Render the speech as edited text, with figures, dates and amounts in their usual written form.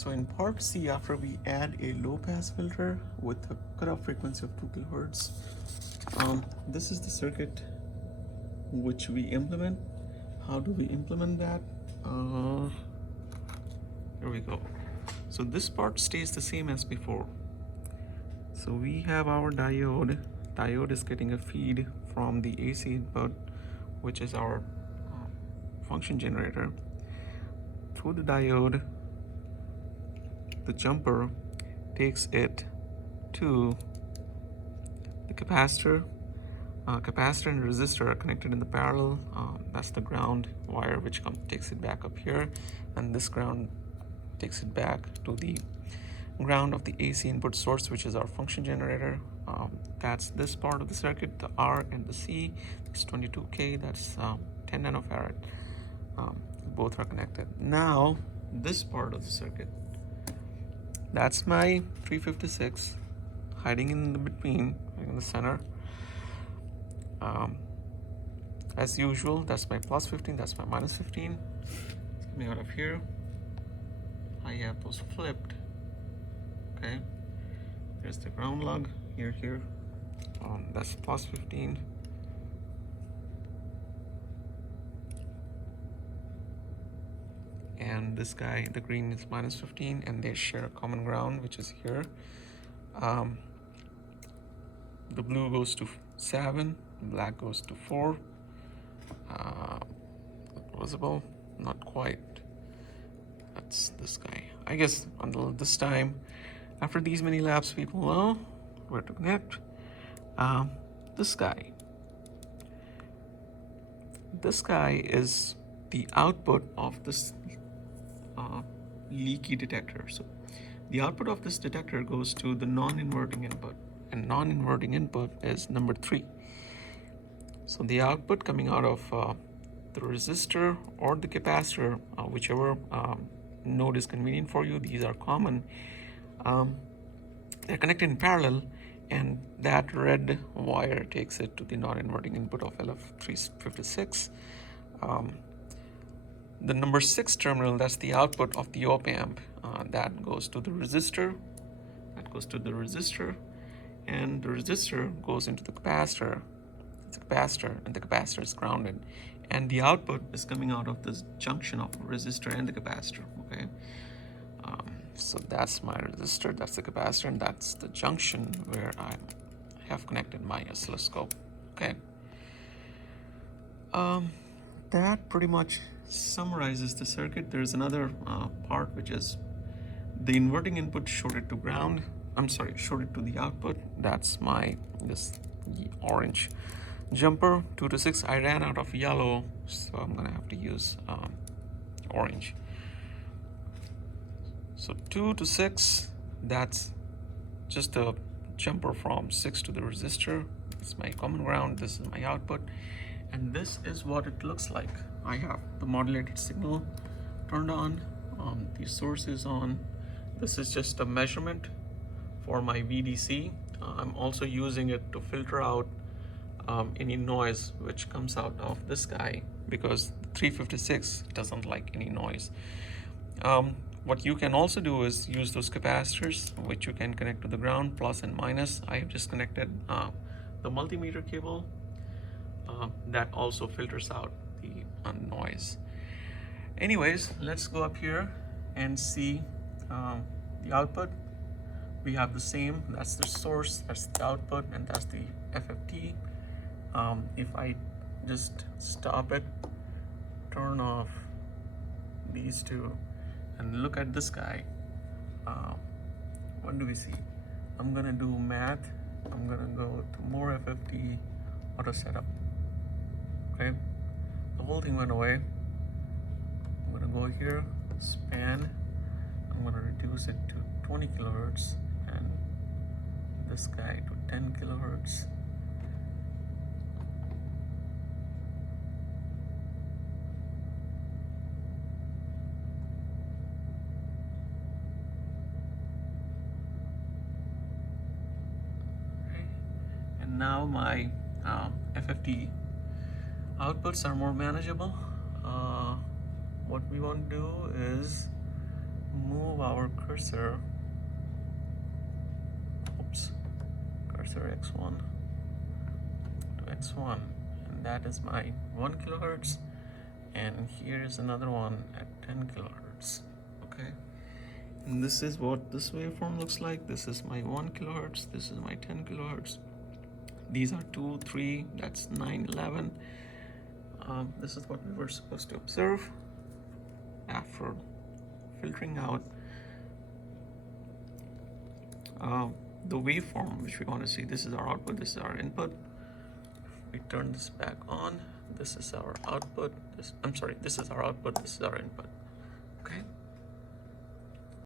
So in part C, after we add a low pass filter with a cutoff frequency of 2 kilohertz, this is the circuit which we implement. How do we implement that? Here we go. So this part stays the same as before. So we have our diode. Diode is getting a feed from the AC input, which is our function generator. Through the diode, the jumper takes it to the capacitor. Capacitor and resistor are connected in the parallel. That's the ground wire which takes it back up here, and this ground takes it back to the ground of the AC input source, which is our function generator. That's this part of the circuit, the R and the C. It's 22K, that's 10 nanofarad. Both are connected. Now, this part of the circuit, that's my 356 hiding in the between, in the center. As usual, that's my plus 15, that's my minus 15. Coming out of here, I have those flipped. Okay, there's the ground lug here. That's plus 15. And this guy, the green, is minus 15, and they share a common ground, which is here. The blue goes to 7, black goes to 4. Visible? Not quite. That's this guy. I guess until this time, after these many laps, people know where to connect. This guy. This guy is the output of this leaky detector. So the output of this detector goes to the non-inverting input, and non-inverting input is number 3. So the output coming out of the resistor or the capacitor, whichever node is convenient for you, these are common. They're connected in parallel, and that red wire takes it to the non-inverting input of LF356. The number 6 terminal, that's the output of the op-amp. That goes to the resistor. And the resistor goes into the capacitor. It's a capacitor, and the capacitor is grounded. And the output is coming out of this junction of resistor and the capacitor, okay? So that's my resistor, that's the capacitor, and that's the junction where I have connected my oscilloscope, okay? That pretty much summarizes the circuit. There's another part, which is the inverting input shorted to ground. Shorted to the output. That's this orange jumper, 2 to 6. I ran out of yellow, so I'm gonna have to use orange. So 2 to 6, that's just a jumper from 6 to the resistor. It's my common ground, this is my output, and this is what it looks like. I have the modulated signal turned on, the source is on. This is just a measurement for my VDC. I'm also using it to filter out any noise which comes out of this guy, because 356 doesn't like any noise. What you can also do is use those capacitors, which you can connect to the ground, plus and minus. I have just connected the multimeter cable that also filters out the noise. Anyways, let's go up here and see the output. We have the same, that's the source, that's the output, and that's the FFT. If I just stop it, turn off these two, and look at this guy, what do we see? I'm gonna do math. I'm gonna go to more FFT auto setup. Okay, the whole thing went away. I'm gonna go here, span. I'm gonna reduce it to 20 kilohertz, and this guy to 10 kilohertz. Now my FFT outputs are more manageable. What we want to do is move move our cursor, cursor x1 to x1, and that is my 1 kilohertz, and here is another one at 10 kilohertz. Okay, and this is what this waveform looks like. This is my 1 kilohertz, this is my 10 kilohertz. These are 2, 3, that's 9, 11. This is what we were supposed to observe after filtering out the waveform which we want to see. This is our output, this is our input. We turn this back on. This is our output. This is our output, this is our input.